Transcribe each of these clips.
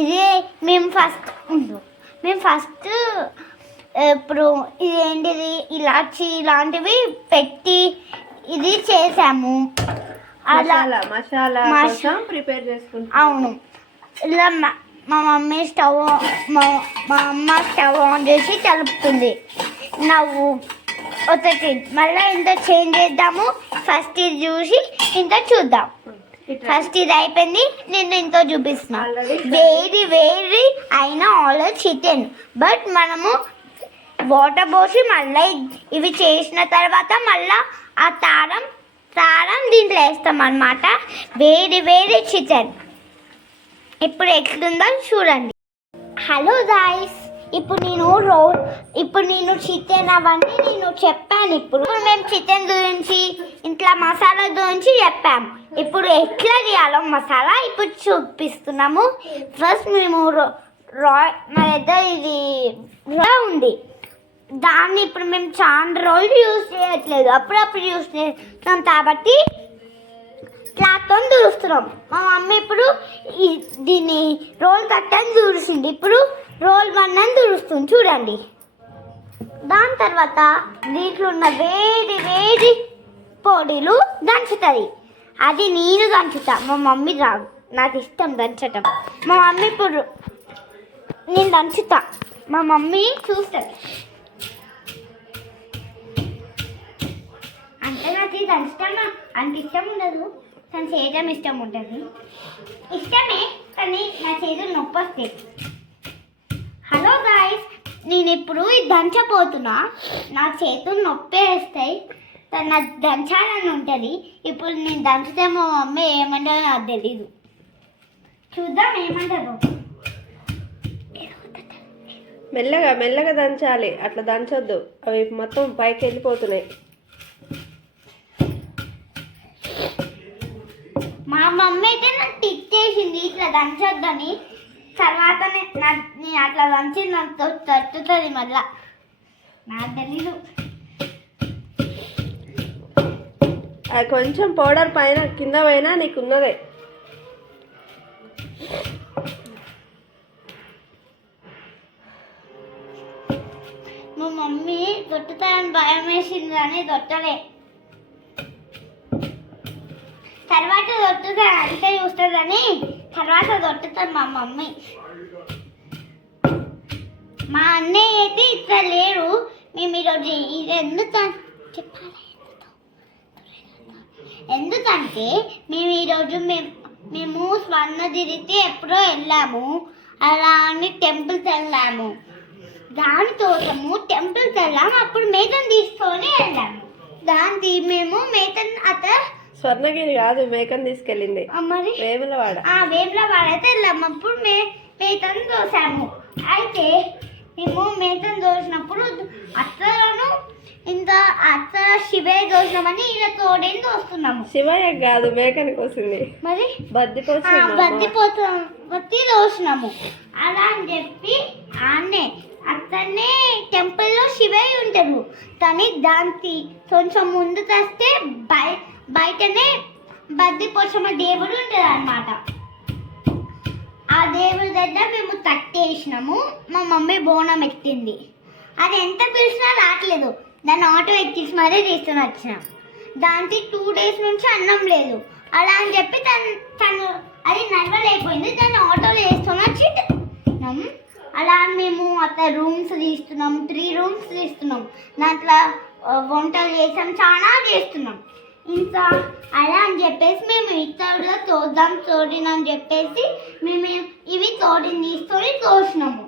ఇది మేము ఫస్ట్ ఇప్పుడు ఇదేంటిది ఇలాచి ఇలాంటివి పెట్టి ఇది చేసాము. మసాలా ప్రిపేర్ చేసుకుంటాం. అవును, ఇలా మా మమ్మీ మా అమ్మ స్టవ్ ఆన్ చేసి కలుపుతుంది. నవ్వు ఒకటి మళ్ళీ ఇంత చేంజ్ చేద్దాము. ఫస్ట్ ఇది చూసి ఇంత చూద్దాం. ఫస్ట్ ఇది అయిపోయింది, నేను ఇంతో చూపిస్తున్నా. వేడి అయినా ఆల్రెడీ చికెన్, బట్ మనము వాటర్ పోసి మళ్ళీ ఇవి చేసిన తర్వాత మళ్ళీ ఆ తారం దీంట్లో వేస్తాం అన్నమాట. వేడి చికెన్ ఇప్పుడు ఎట్లుందో చూడండి. హలో గాయ్స్, ఇప్పుడు నేను చికెన్ అవన్నీ నేను చెప్పాను. ఇప్పుడు మేము చికెన్ గురించి ఇంట్లో మసాలా గురించి చెప్పాము. ఇప్పుడు ఎట్లా చేయాలో మసాలా ఇప్పుడు చూపిస్తున్నాము. ఫస్ట్ మేము మా దగ్గర ఇది ఉంది, దాన్ని ఇప్పుడు మేము చాలా రోజులు యూజ్ చేయట్లేదు, అప్పుడప్పుడు యూజ్ చేస్తాం కాబట్టి క్లాత్తో తుడుస్తున్నాం. మా మమ్మీ ఇప్పుడు దీన్ని రోల్ కట్టని తుడిచింది, ఇప్పుడు రోల్ 1 అని తుడుస్తుంది చూడండి. దాని తర్వాత దీంట్లో ఉన్న వేడి పొడిలు దంచుతుంది. అది నేను దంచుతా, మా మమ్మీ రాదు. నాకు ఇష్టం దంచటం. మా మమ్మీ ఇప్పుడు నేను దంచుతా, మా మమ్మీ చూస్తుంది. అంటే నాకు ఇది దంచటం అంత ఇష్టం ఉండదు, తను చేయటం ఇష్టం ఉంటుంది. ఇష్టమే కానీ నా చేతులు నొప్పి వస్తాయి. హలో గాయస్, నేను ఇప్పుడు ఇది దంచపోతున్నా, నా చేతులు నొప్పి వేస్తాయి. తను నాకు దంచాలని ఉంటుంది. ఇప్పుడు నేను దంచితే మా మమ్మీ ఏమంటారో నాకు తెలీదు. చూద్దాం ఏమంటారు. మెల్లగా దంచాలి, అట్లా దంచొద్దు, అవి మొత్తం పైకి వెళ్ళిపోతున్నాయి. మా మమ్మీ అయితే నాకు టిక్ చేసింది ఇట్లా దంచొద్దని. తర్వాత నేను అట్లా దంచి నాకు తట్టుతుంది మళ్ళా, నాకు తెలీదు. అది కొంచెం పౌడర్ పైన కింద పోయినా నీకున్నదే. మా మమ్మీ దొట్టుతాయని భయం వేసింది కానీ దొట్టలే. తర్వాత దొట్టుతా అంటే చూస్తుందని తర్వాత దొట్టుతాను మా మమ్మీ. మా అన్నయ్య అయితే ఇట్లా లేరు. మేము ఈరోజు ఇది చెప్పాలి ఎందుకంటే మేము ఈరోజు మేము స్వర్ణగిరికి ఎప్పుడో వెళ్ళాము, అలా అని టెంపుల్కి వెళ్ళాము. దానికోసము టెంపుల్కి వెళ్ళాము, అప్పుడు మేకను తీసుకొని వెళ్ళాము. దానికి మేము మేకను స్వర్ణగిరి కాదు, మేకను తీసుకెళ్ళింది మరి వేములవాడ అయితే వెళ్ళాము. అప్పుడు మేకను దోసాము. అయితే మేము మేకను దోసినప్పుడు అత్తలను ఇంత అత్త శివయ్య దోషమని ఇలా తోడేని దోస్తున్నాము. శివయ్య కాదు, మేకని కోసింది. మరి బద్ది దోసినాము. అలా అని చెప్పి ఆన్నే అతనే టెంపుల్లో శివయ్య ఉంటాడు. కానీ దానికి కొంచెం ముందు తెస్తే బయటనే బద్దిపోచమ్మ దేవుడు ఉంటుంది అన్నమాట. ఆ దేవుడి దగ్గర మేము తట్టేసినాము. మా మమ్మీ బోనం ఎత్తింది. అది ఎంత పిలిచినా రావట్లేదు. దాన్ని ఆటో ఎక్కించి మరీ తీసుకుని వచ్చినాం. దానికి 2 days నుంచి అన్నం లేదు. అలా అని చెప్పి తను అది నడవలేకపోయింది. దాన్ని ఆటోలో వేసుకొని వచ్చినాం. అలా మేము అట్లా రూమ్స్ తీస్తున్నాం, 3 rooms తీస్తున్నాం. దాంట్లో వంటలు చేసాం, చాలా చేస్తున్నాం. ఇంకా అలా అని చెప్పేసి మేము ఇతరులో తోడినని చెప్పేసి మేము ఇవి తీసుకొని తోసినాము.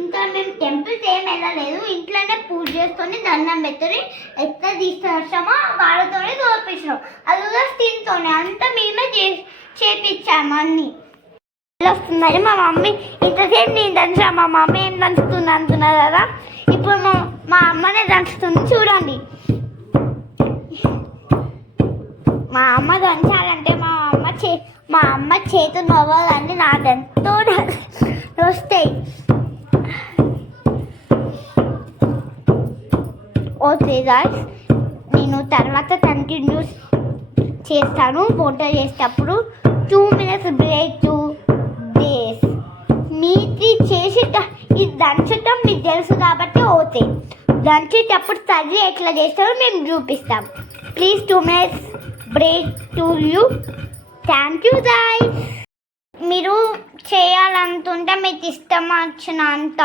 ఇంకా మేము టెంపుల్కి ఏం వెళ్ళలేదు, ఇంట్లోనే పూజ చేసుకొని దండం పెట్టుకొని ఎట్లా తీసుకొచ్చామో వాళ్ళతోనే తోపించినాం. అది కూడా స్టీమ్తోనే అంతా మేమే చేపించాము అన్నీ. వస్తుందని మా మమ్మీ ఇంతసేపు నేను దంచా, మా మమ్మీ ఏం దంచుతుంది అంటున్నారు కదా. ఇప్పుడు మా అమ్మనే దంచుతుంది చూడండి. మా అమ్మ దంచాలంటే మా అమ్మ చేతులు నవ్వాలని నాకెంతో వస్తాయి. ఓకే గాయ్స్, నేను తర్వాత కంటిన్యూ చేస్తాను. వంట చేసేటప్పుడు 2 minutes బ్రేక్ 2 days. మీది ఇది దంచటం మీకు తెలుసు కాబట్టి ఓకే, దంచేటప్పుడు తల్లి ఎట్లా చేస్తారో మేము చూపిస్తాం. Please 2 minutes break to you. Thank you guys. మీరు చేయాలనుకుంటే మీకు ఇష్టం వచ్చినంత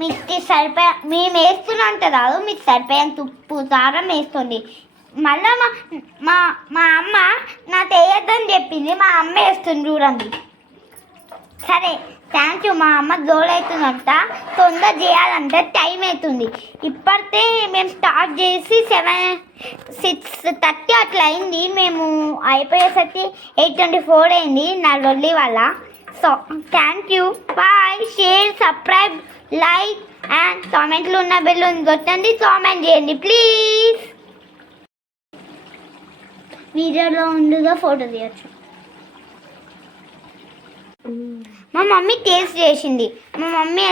మీకు సరిపోయే మేము వేస్తున్నంత రాదు, మీకు సరిపోయేంత ఉప్పు కారం వేస్తుంది. మళ్ళీ మా అమ్మ నాకు వేయద్దని చెప్పింది, మా అమ్మ వేస్తుంది చూడండి. సరే థ్యాంక్ యూ. మా అమ్మ జోలవుతుందంట, తొందర చేయాలంటే టైం అవుతుంది. ఇప్పటికే మేము స్టార్ట్ చేసి 6:30 అట్లా అయింది. మేము అయిపోయేసరికి 8:24 అయింది నా లొల్లి వల్ల. So thank you, bye. Share, subscribe, like and కామెంట్లు ఉన్న బెల్ కొట్టండి, కామెంట్ చేయండి ప్లీజ్. వీడియోలో ఉండగా ఫోటో తీయచ్చు. మా మమ్మీ టేస్ట్ చేసింది. మా మమ్మీ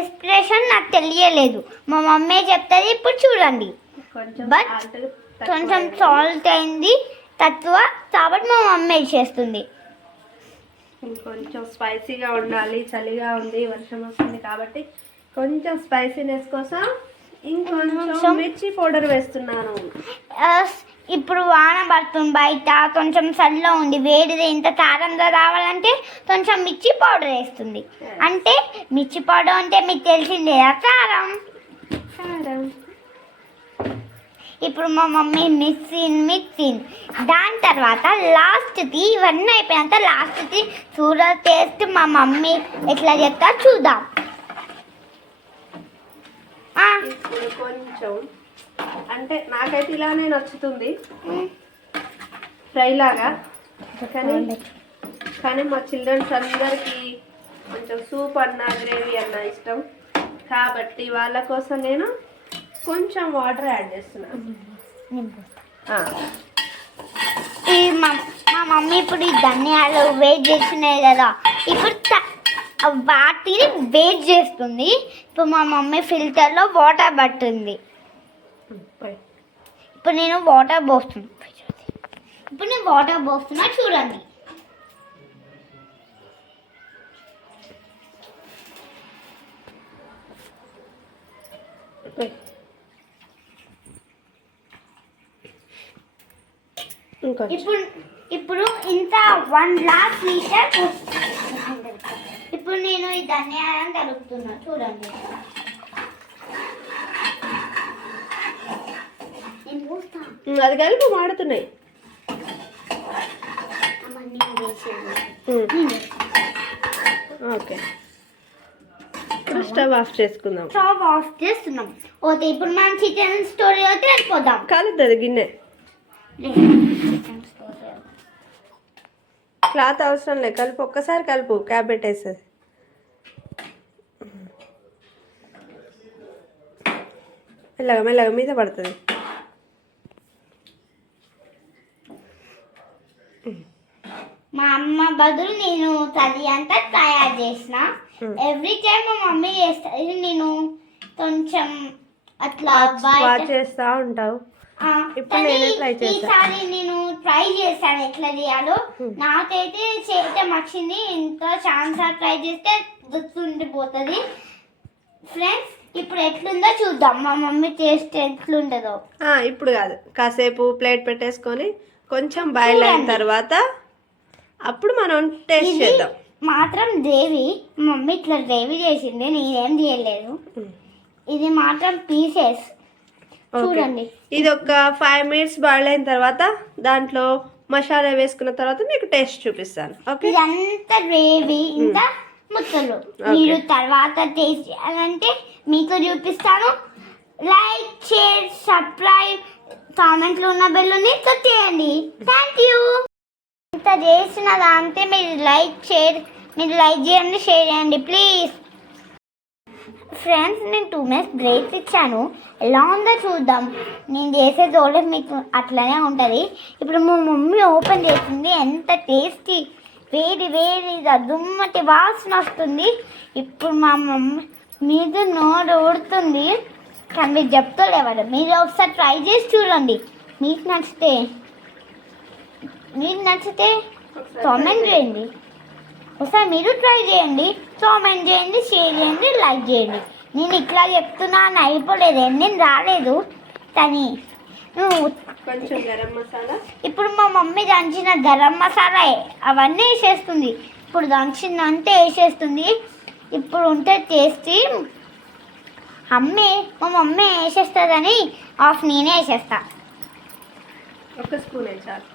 ఎక్స్ప్రెషన్ నాకు తెలియలేదు, మా మమ్మీ చెప్తుంది. ఇప్పుడు చూడండి. బట్ కొంచెం సాల్ట్ అయింది తక్కువ కాబట్టి మా మమ్మీ చేస్తుంది. కొంచెం స్పైసీగా ఉండాలి, చలిగా ఉంది, వర్షం వస్తుంది కాబట్టి కొంచెం స్పైసీనెస్ కోసం ఇంకొంచెం మిర్చి పౌడర్ వేస్తున్నాను. ఇప్పుడు వాన పడుతుంది బయట, కొంచెం చలిలో ఉంది, వేడిది ఇంత కారంగా రావాలంటే కొంచెం మిర్చి పౌడర్ వేస్తుంది. అంటే మిర్చి పౌడర్ అంటే మీకు తెలిసిందే కారం. ఇప్పుడు మా మమ్మీ మిక్సింగ్ దాని తర్వాత లాస్ట్కి ఇవన్నీ అయిపోయినంత లాస్ట్కి చూడ టేస్ట్ మా మమ్మీ ఎట్లా చెప్తా చూద్దాం. ఇప్పుడు కొంచెం అంటే నాకైతే ఇలానే నచ్చుతుంది ఫ్రై లాగా, కానీ మా చిల్డ్రన్స్ అందరికీ కొంచెం సూప్ అన్న గ్రేవీ అన్న ఇష్టం కాబట్టి వాళ్ళ కోసం నేను కొంచెం వాటర్ యాడ్ చేస్తున్నాను. మా మమ్మీ ఇప్పుడు ఈ ధనియాలు వేట్ చేస్తున్నాయి కదా, ఇప్పుడు వాటిని వేట్ చేస్తుంది. ఇప్పుడు మా మమ్మీ ఫిల్టర్లో వాటర్ పట్టింది. ఇప్పుడు నేను వాటర్ పోస్తున్నా చూడండి. ఇప్పుడు ఇంత 1 glass లీటర్. ఇప్పుడు నేను ఈ ధనియాలను కలుపుతున్నా చూడండి. అది కలిపి మాడుతున్నాయి. ఓకే, ఇప్పుడు స్టవ్ ఆఫ్ చేసుకుందాం. స్టవ్ ఆఫ్ చేస్తున్నాం. ఓకే, ఇప్పుడు మనం చికెన్ స్టోరీ అయితే వెళ్ళిపోదాం. కాలుతుంది గిన్నె. క్లాత్ అవసరం లేదు, కలుపు, ఒక్కసారి కలుపు, క్యాప్ పెట్టేస్తుంది. మెల్లగా మెల్లగా మీద పడుతుంది. మా అమ్మ బదులు నేను తల్లి అంతా తయారు చేసిన. ఎవ్రీ టైం మా మమ్మీ చేస్తుంది, నేను కొంచెం అట్లా చేస్తా ఉంటావు. ఇప్పుడు ఈసారి నేను ట్రై చేశాను ఎట్లా చేయాలో. నాకైతే చేయటం వచ్చింది, ఇంకా ఛాన్స్ ట్రై చేస్తే గుర్తుండిపోతుంది. ఫ్రెండ్స్ ఇప్పుడు ఎట్లుందో చూద్దాం, మా మమ్మీ టేస్ట్ ఎట్లుంటుందో. ఇప్పుడు కాదు, కాసేపు ప్లేట్ పెట్టేసుకొని కొంచెం బాయిల్ అయిన తర్వాత అప్పుడు మనం టేస్ట్ చేద్దాం. మాత్రం గ్రేవీ మమ్మీ ఇట్లా గ్రేవీ చేసింది, నేనేం చేయలేదు. ఇది మాత్రం పీసెస్ చూడండి. ఇది ఒక 5 minutes బాయిల్ అయిన తర్వాత దాంట్లో మసాలా వేసుకున్న తర్వాత మీకు టేస్ట్ చూపిస్తాను. ఇదంతా గ్రేవీ ఇంకా ముక్కలు మీరు తర్వాత టేస్ట్ చేయాలంటే మీకు చూపిస్తాను. లైక్, షేర్, సబ్స్క్రైబ్, కామెంట్లో ఉన్న బెల్లుని కొట్టేయండి. Thank you. ఇంత చేసినదా అంటే మీరు లైక్ చేయండి, షేర్ చేయండి ప్లీజ్. ఫ్రెండ్స్ నేను 2 minutes బ్రేక్ ఇచ్చాను, ఎలా ఉందో చూద్దాం. నేను చేసే తోడే మీకు అట్లనే ఉంటుంది. ఇప్పుడు మా మమ్మీ ఓపెన్ చేసింది, ఎంత టేస్టీ వేడి దుమ్మటి వాసన వస్తుంది. ఇప్పుడు మా మమ్మీ మీద నోరు ఊడుతుంది, కానీ మీరు చెప్తలేవాడు. మీరు ఒకసారి ట్రై చేసి చూడండి, మీకు నచ్చితే కామెంట్ చేయండి. ఒకసారి మీరు ట్రై చేయండి, కామెంట్ చేయండి, షేర్ చేయండి, లైక్ చేయండి. నేను ఇట్లా చెప్తున్నా అని అయిపోలేదు, నేను రాలేదు కానీ కొంచెం గరం మసాలా. ఇప్పుడు మా మమ్మీ దంచిన గరం మసాలా అవన్నీ వేసేస్తుంది. ఇప్పుడు దంచిందంటే వేసేస్తుంది. ఇప్పుడు ఉంటే టేస్టీ మా మమ్మీ వేసేస్తుందని ఆఫ్ నేనే వేసేస్తా. ఒక స్పూన్ వేసాలి.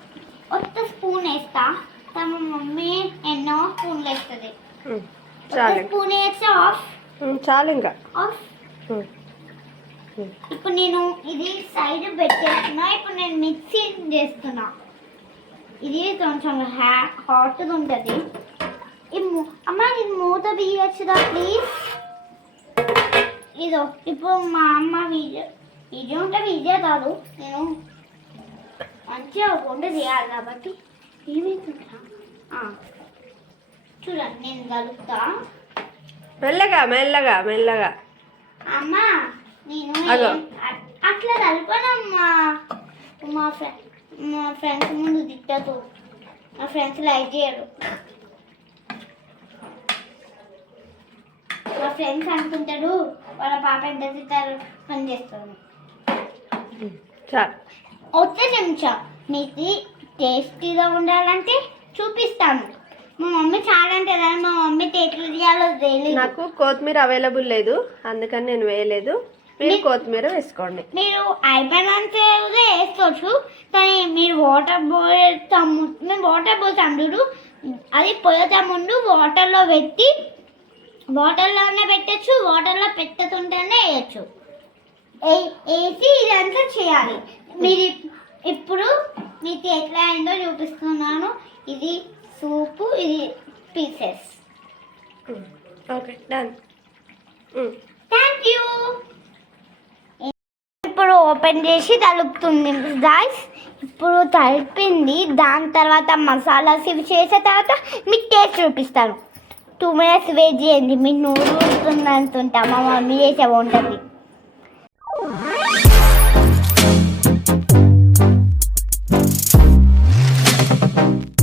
ఒక్క స్పూన్ వేస్తా, మా మమ్మీ ఎన్నో స్పూన్లు వేస్తుంది. చాలు స్పూన్ వేస్తే ఆఫ్. చాలు ఇంకా ఆఫ్. ఇప్పుడు నేను ఇది సైడ్ పెట్టేస్తున్నా. ఇప్పుడు నేను మిక్సీ చేస్తున్నా. ఇది కొంచెం హాట్గా ఉంటుంది. అమ్మ ఇది మూత తీయచ్చుదా ప్లీజ్? ఇదో ఇప్పుడు మా అమ్మ వీడియో ఉంటే వీడియో కాదు, నేను మంచిగా వంట చేయాలి కాబట్టి ఏమైతుందా చూడండి, నేను కలుపుతా. మెల్లగా మెల్లగా మెల్లగా. అమ్మ నేను అట్లా కలపనమ్మా. మా ఫ్రెండ్స్ ముందు తిట్టదు, మా ఫ్రెండ్స్ లైక్ చేయరు. మా ఫ్రెండ్స్ అనుకుంటాడు వాళ్ళ పాప ఎంత తిట్టారు పని చేస్తాను. చాలు ఒక్క నిమిషం, మీకు టేస్టీగా ఉండాలంటే చూపిస్తాను. మా మమ్మీ చాలా అంటే మా మమ్మీ ఎట్లా తీయాలో తెలియదు. నాకు కొత్తిమీర అవైలబుల్ లేదు, అందుకని నేను వేయలేదు. మీరు కొత్తిమీర వేసుకోండి. మీరు అయిపోయినంత వేసుకోవచ్చు, కానీ మీరు వాటర్ పోతాము, మేము వాటర్ పోతాం చూడు, అది పోయేతా ముందు వాటర్లోనే పెట్టచ్చు, వాటర్లో పెట్టతుంటేనే వేయచ్చు. వేసి ఇదంతా చేయాలి. మీరు ఇప్పుడు మీకు ఎట్లా అయిందో చూపిస్తున్నాను. ఇది సూపు, ఇది pieces. Okay done. Thank you. ఇప్పుడు ఓపెన్ చేసి తలుపుతుంది గాయ్స్. ఇప్పుడు తలిపింది, దాని తర్వాత మసాలాస్ ఇవి చేసిన తర్వాత మీకు టేస్ట్ చూపిస్తాను. 2 minutes వెయిట్ చేయండి, మీకు నూరు వస్తుంది అంటుంటా. మా మమ్మీ చేసే బాగుంటుంది.